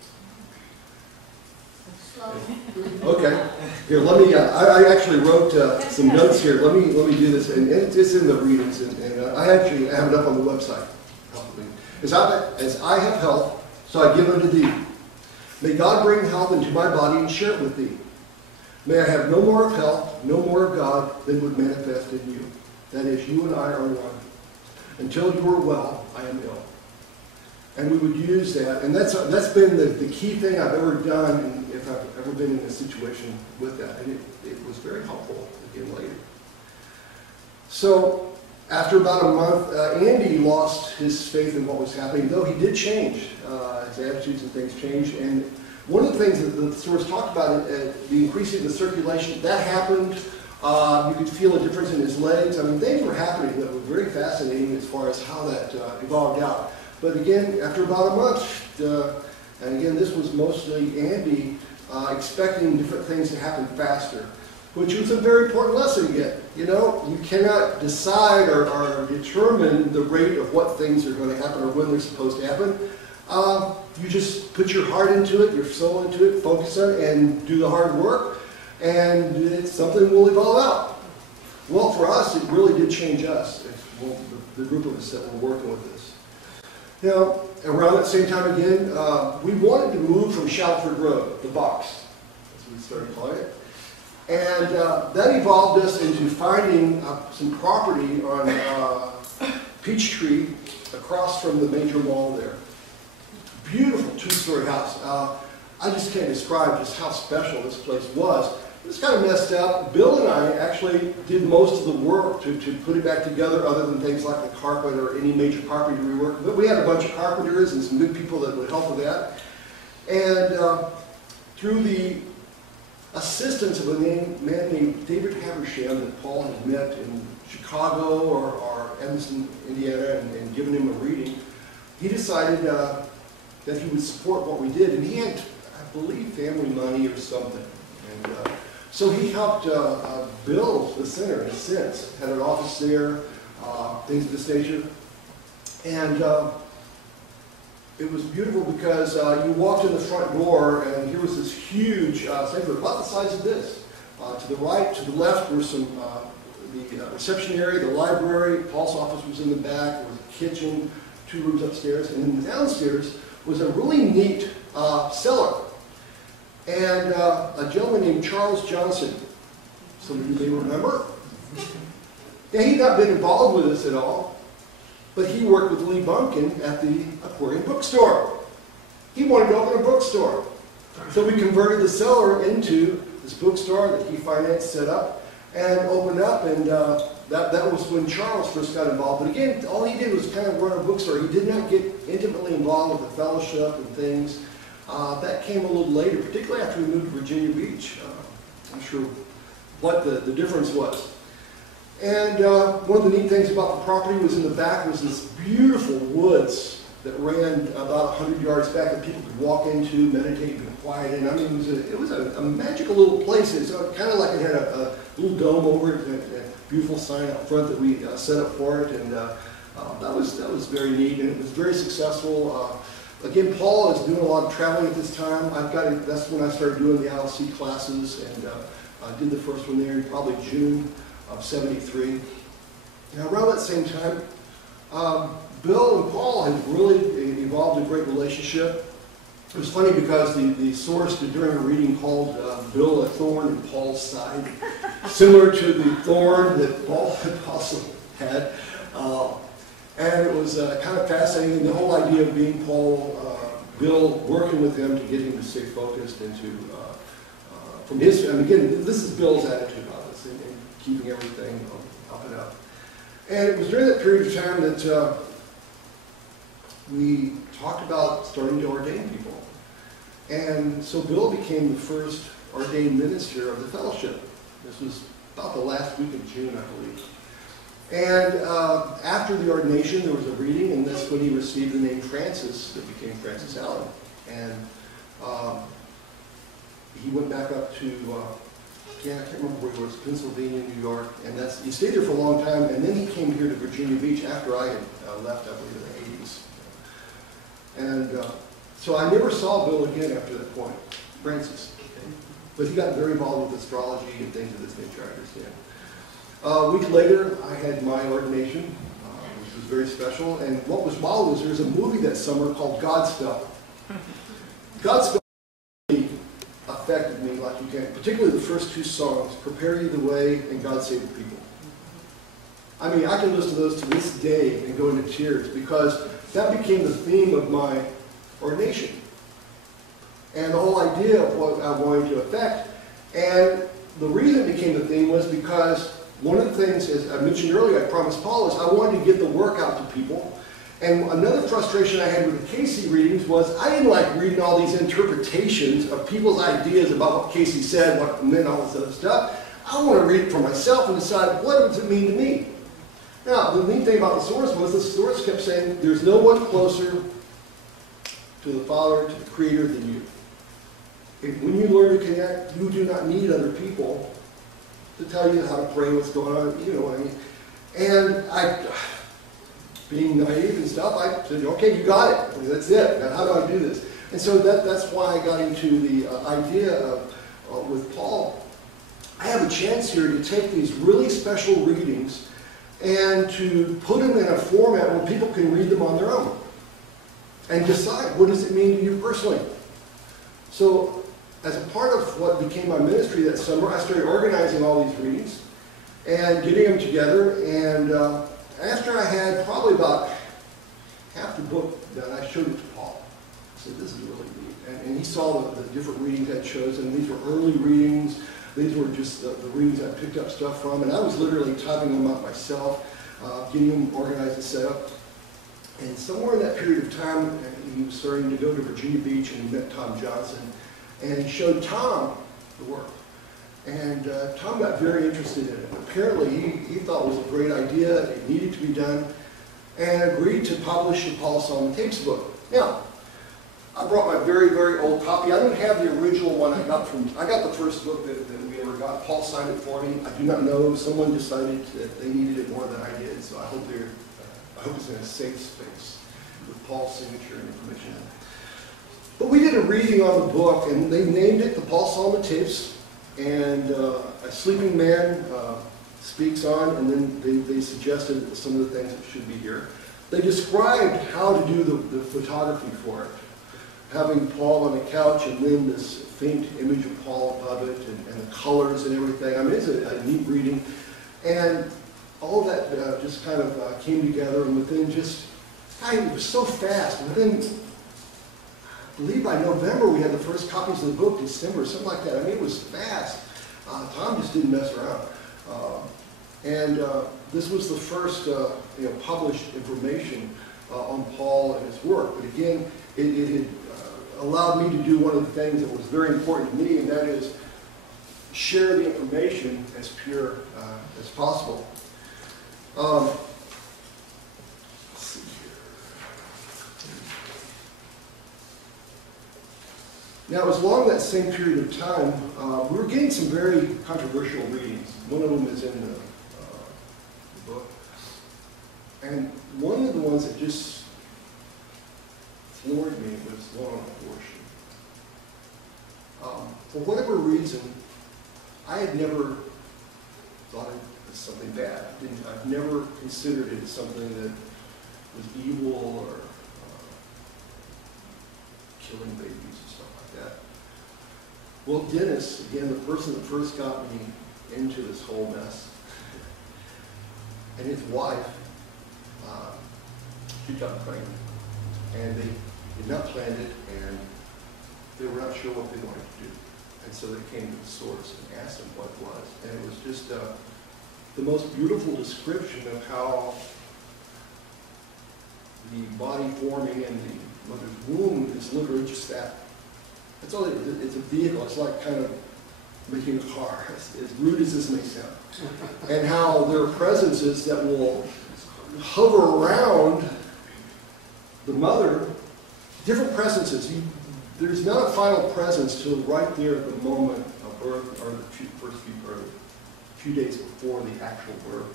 Okay. Here, let me. I actually wrote some notes here. Let me do this, and it's in the readings, and I actually have it up on the website. As I have health, so I give unto thee. May God bring health into my body and share it with thee. May I have no more of health, no more of God than would manifest in you. That is, you and I are one. Until you are well, I am ill. And we would use that, and that's been the key thing I've ever done, and if I've ever been in a situation with that, and it was very helpful again later. So after about a month, Andy lost his faith in what was happening, though he did change. His attitudes and things changed, and one of the things that the source talked about, the increasing the circulation, that happened. You could feel a difference in his legs. I mean, things were happening that were very fascinating as far as how that evolved out. But again, after about a month, and again, this was mostly Andy expecting different things to happen faster, which was a very important lesson again. You know, you cannot decide or determine the rate of what things are going to happen or when they're supposed to happen. You just put your heart into it, your soul into it, focus on it, and do the hard work, and something will evolve out. Well, for us, it really did change us, the group of us that were working with this. Now, around that same time again, we wanted to move from Shalford Road, the box, as we started calling it. And that evolved us into finding some property on Peachtree across from the major mall there. Beautiful two-story house. I just can't describe just how special this place was. It was kind of messed up. Bill and I actually did most of the work to put it back together, other than things like the carpet or any major carpentry work. But we had a bunch of carpenters and some good people that would help with that. And through the assistance of a man named David Haversham that Paul had met in Chicago or Evanston, Indiana, and given him a reading, he decided that he would support what we did. And he had, I believe, family money or something. And so he helped build the center in a sense, had an office there, things of this nature. And it was beautiful because you walked in the front door and here was this huge sanctuary, about the size of this. To the right, to the left were some, the reception area, the library, Paul's office was in the back, there was a kitchen, 2 rooms upstairs, and then downstairs was a really neat cellar. And a gentleman named Charles Johnson, some of you may remember. Yeah, he'd not been involved with us at all, but he worked with Lee Bumpkin at the Aquarium bookstore. He wanted to open a bookstore. So we converted the cellar into this bookstore that he financed, set up, and opened up, and that was when Charles first got involved. But again, all he did was kind of run a bookstore. He did not get intimately involved with the fellowship and things. That came a little later, particularly after we moved to Virginia Beach. I'm not sure what the difference was. And one of the neat things about the property was in the back was this beautiful woods that ran about 100 yards back that people could walk into, meditate, be quiet in. I mean, it was a magical little place. It's kind of like it had a little dome over it, and a beautiful sign out front that we set up for it, and that was very neat, and it was very successful. Again, Paul is doing a lot of traveling at this time. That's when I started doing the ILC classes, and I did the first one there in probably June of '73. Now, around that same time, Bill and Paul had really evolved a great relationship. It was funny because the source during a reading called Bill a thorn in Paul's side, similar to the thorn that Paul had also had. And it was kind of fascinating, the whole idea of being Bill working with him to get him to stay focused and to, from his, and again, this is Bill's attitude on this, and keeping everything up and up. And it was during that period of time that we talked about starting to ordain people. And so Bill became the first ordained minister of the fellowship. This was about the last week of June, I believe. And after the ordination, there was a reading, and that's when he received the name Francis, that became Francis Allen. And he went back up to, I can't remember where he was, Pennsylvania, New York, and he stayed there for a long time, and then he came here to Virginia Beach after I had left, I believe, in the 80s. And so I never saw Bill again after that point, Francis. Okay? But he got very involved with astrology and things of this nature, I understand. A week later, I had my ordination, which was very special. And what was wild was there was a movie that summer called Godspell. Godspell really affected me like you can, particularly the first 2 songs, Prepare You the Way and God Save the People. I mean, I can listen to those to this day and go into tears because that became the theme of my ordination. And the whole idea of what I wanted to affect. And the reason it became the theme was because one of the things, as I mentioned earlier, I promised Paul, is I wanted to get the work out to people. And another frustration I had with the Casey readings was I didn't like reading all these interpretations of people's ideas about what Casey said, what meant, all this other stuff. I want to read it for myself and decide, what does it mean to me? Now, the neat thing about the source was the source kept saying, there's no one closer to the Father, to the Creator than you. When you learn to connect, you do not need other people to tell you how to pray, what's going on, you know what I mean. And I, being naive and stuff, I said, okay, you got it. That's it. Now, how do I do this? And so that's why I got into the idea of, with Paul, I have a chance here to take these really special readings and to put them in a format where people can read them on their own and decide, what does it mean to you personally? So as a part of what became my ministry that summer, I started organizing all these readings and getting them together. And after I had probably about half the book done, I showed it to Paul. I said, this is really neat. And he saw the different readings I'd chosen. These were early readings. These were just the readings I picked up stuff from. And I was literally typing them up myself, getting them organized and set up. And somewhere in that period of time, he was starting to go to Virginia Beach and he met Tom Johnson. And he showed Tom the work. And Tom got very interested in it. Apparently, he thought it was a great idea, it needed to be done, and agreed to publish the Paul Solomon Tapes book. Now, I brought my very, very old copy. I don't have the original one I got the first book that we ever got. Paul signed it for me. I do not know. Someone decided that they needed it more than I did, so I hope it's in a safe space with Paul's signature and information. But we did a reading on the book, and they named it the Paul Solomon Tapes. And A Sleeping Man speaks on, and then they suggested some of the things that should be here. They described how to do the photography for it, having Paul on the couch and then this faint image of Paul above it, and the colors and everything. I mean, it's a neat reading. And all of that just kind of came together, and within it was so fast. Within, I believe by November we had the first copies of the book, December, something like that. I mean, it was fast. Tom just didn't mess around. This was the first published information on Paul and his work. But again, it had allowed me to do one of the things that was very important to me, and that is share the information as pure as possible. Let's see here. Now, it was along that same period of time, we were getting some very controversial readings. One of them is in the book. And one of the ones that just floored me was one on abortion. For whatever reason, I had never thought it was something bad. I've never considered it as something that was evil or killing babies and stuff like that. Well, Dennis, again, the person that first got me into this whole mess, and his wife, she got pregnant. And they did not plan it, and they were not sure what they wanted to do. And so they came to the source and asked him what it was. And it was just the most beautiful description of how the body forming in the mother's womb is literally just that. That's all it is. It's a vehicle. It's like kind of making a car, as rude as this may sound. And how there are presences that will hover around the mother, different presences. There's not a final presence till right there at the moment of birth, or the few days before the actual birth.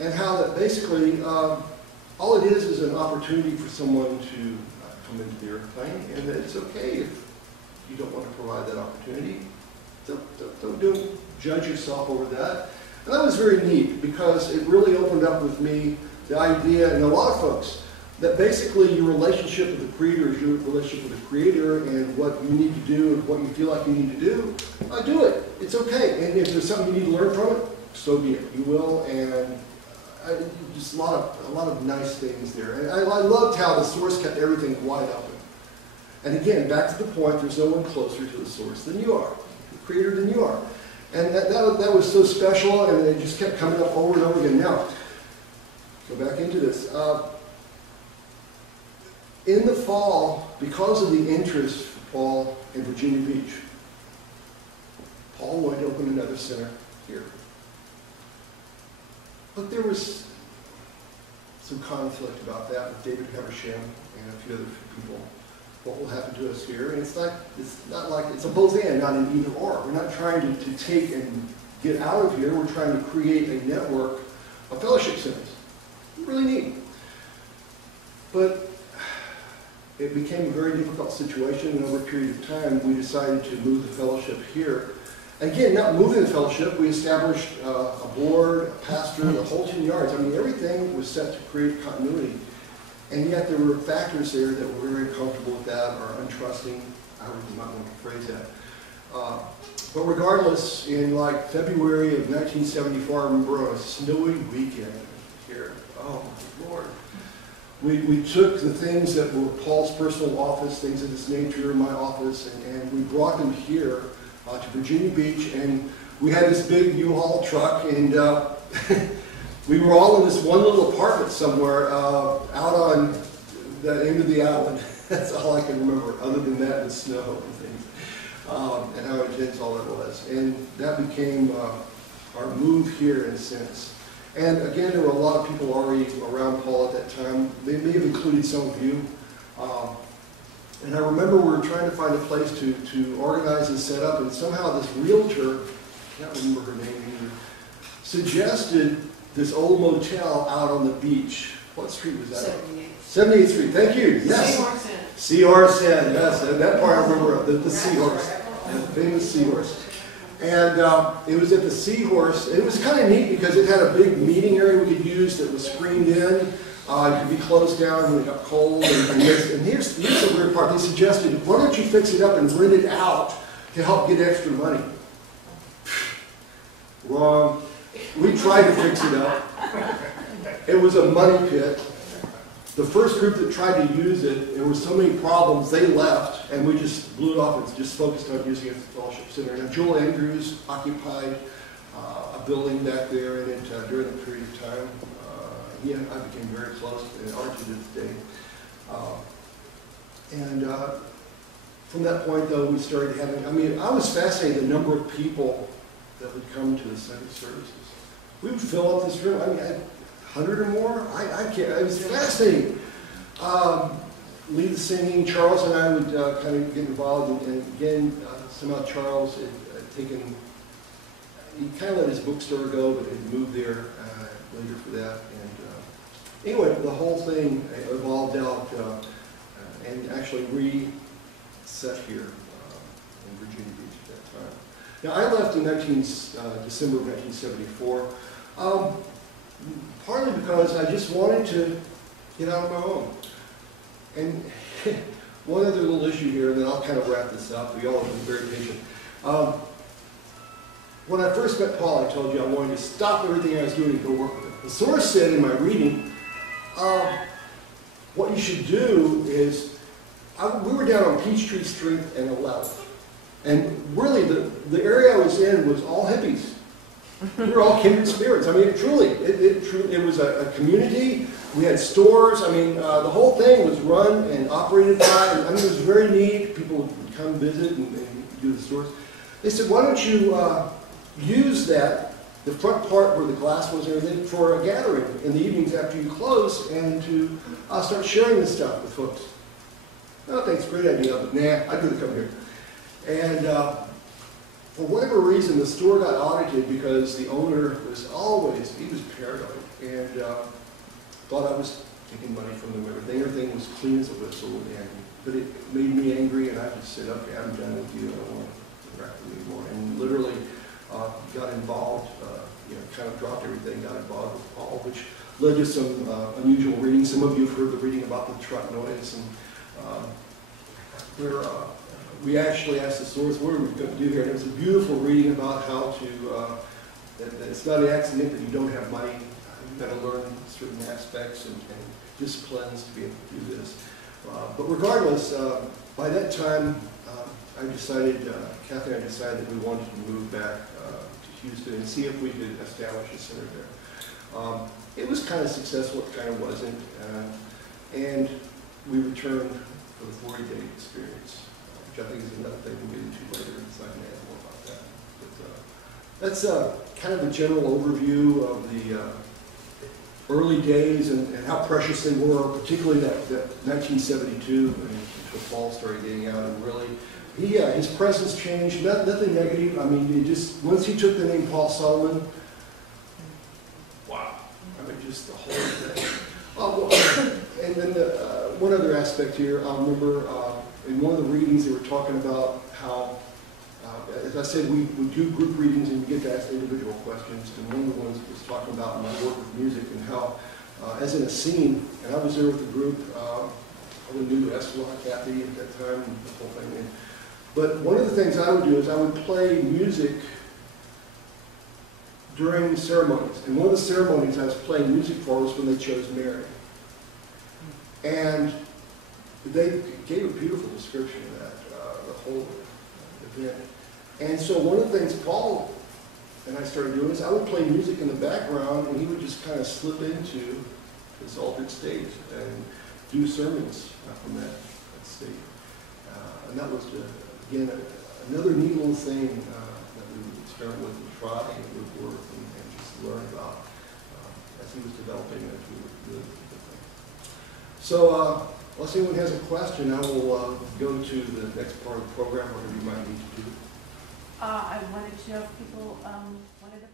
And how that basically, all it is an opportunity for someone to come into the earth plane, and that it's okay if you don't want to provide that opportunity. Don't judge yourself over that. And that was very neat, because it really opened up with me the idea, and a lot of folks, that basically your relationship with the Creator is your relationship with the Creator, and what you need to do and what you feel like you need to do, do it. It's okay. And if there's something you need to learn from it, so be it. You will. And just a lot of nice things there. And I loved how the source kept everything wide open. And again, back to the point, there's no one closer to the source than you are, the Creator than you are. And that was so special, and it just kept coming up over and over again. Now, go back into this. In the fall, because of the interest for Paul in Virginia Beach, Paul wanted to open another center here. But there was some conflict about that with David Haversham and a few other people. What will happen to us here? And it's not like it's a both and, not an either or. We're not trying to take and get out of here. We're trying to create a network of fellowship centers. Really neat. But it became a very difficult situation, and over a period of time, we decided to move the fellowship here. Again, not moving the fellowship, we established a board, a pastor, the whole 10 yards. I mean, everything was set to create continuity. And yet there were factors there that were very uncomfortable with that, or untrusting, however you might want to phrase that. But regardless, in like February of 1974, I remember a snowy weekend here. Oh my Lord. We took the things that were Paul's personal office, things of this nature, my office, and we brought them here to Virginia Beach, and we had this big U-Haul truck, and we were all in this one little apartment somewhere out on the end of the island. That's all I can remember, other than that, the snow and things, and how intense all that was. And that became our move here in a sense. And again, there were a lot of people already around Paul at that time. They may have included some of you. And I remember we were trying to find a place to organize and set up, and somehow this realtor, I can't remember her name either, suggested this old motel out on the beach. What street was that? 78th Street. Thank you. Yes. Seahorse Inn. Seahorse Inn. Yes, and that part I remember. The Seahorse, the famous Seahorse. And it was at the Seahorse. It was kind of neat because it had a big meeting area we could use that was screened in. It could be closed down when it got cold. And here's the weird part. They suggested, why don't you fix it up and rent it out to help get extra money? Wrong. We tried to fix it up. It was a money pit. The first group that tried to use it, there were so many problems, they left, and we just blew it off and just focused on using it as a fellowship center. Now, Joel Andrews occupied a building back there in it during the period of time. He and I became very close, and are to this day. From that point, though, we started having, I mean, I was fascinated the number of people that would come to the Sunday services. We would fill up this room. I mean, 100 or more? I can't, it was fascinating. Lead the singing, Charles and I would kind of get involved, and again, somehow Charles had taken, he kind of let his bookstore go, but had moved there later for that. And anyway, the whole thing evolved out and actually reset here in Virginia Beach at that time. Now, I left in December of 1974, partly because I just wanted to get out on my own. And one other little issue here, and then I'll kind of wrap this up. We all have been very patient. When I first met Paul, I told you I wanted to stop everything I was doing and go work with him. The source said in my reading, what you should do is, we were down on Peachtree Street and 11th. And really, the area I was in was all hippies. We were all kindred spirits. I mean, it was a community. We had stores. I mean, the whole thing was run and operated by, I mean, it was very neat. People would come visit and do the stores. They said, why don't you use that, the front part where the glass was and everything, for a gathering in the evenings after you close, and to start sharing this stuff with folks. Oh, thanks, great idea, but nah, I'd rather come here. And for whatever reason, the store got audited because the owner was he was paranoid, and thought I was taking money from them. Everything was clean as a whistle, but it made me angry, and I just said, okay, I'm done with you, I don't want to interact with you anymore. And literally got involved, kind of dropped everything, got involved with Paul, which led to some unusual reading. Some of you have heard the reading about the truck noise, and where we actually asked the source, what are we going to do here? And it was a beautiful reading about how to, that it's not an accident that you don't have money. You've got to learn certain aspects and disciplines to be able to do this. But regardless, by that time, I decided, Kathy and I decided that we wanted to move back to Houston and see if we could establish a center there. It was kind of successful, it kind of wasn't. And we returned for the 40-day experience, which I think is another thing we'll get into later, so I can add more about that. But that's kind of a general overview of early days and how precious they were, particularly that 1972 when Paul started getting out and really, his presence changed, nothing negative. I mean, it just, once he took the name Paul Solomon, wow, I mean, just the whole thing. And then one other aspect here, I remember in one of the readings they were talking about how, as I said, we do group readings and we get to ask individual questions, and one of the ones was talking about my work with music and how, as in a scene, and I was there with the group, I knew Esther, Kathy at that time, and the whole thing. But one of the things I would do is I would play music during ceremonies. And one of the ceremonies I was playing music for was when they chose Mary. And they gave a beautiful description of that, the whole event. And so one of the things Paul and I started doing is I would play music in the background, and he would just kind of slip into his altered state and do sermons from that state. And that was, again, another neat little thing that we would experiment with and try and it would work and just learn about as he was developing it. We were doing the thing. So, unless anyone has a question, I will go to the next part of the program, whatever you might need to do. I wanted to know if people wanted to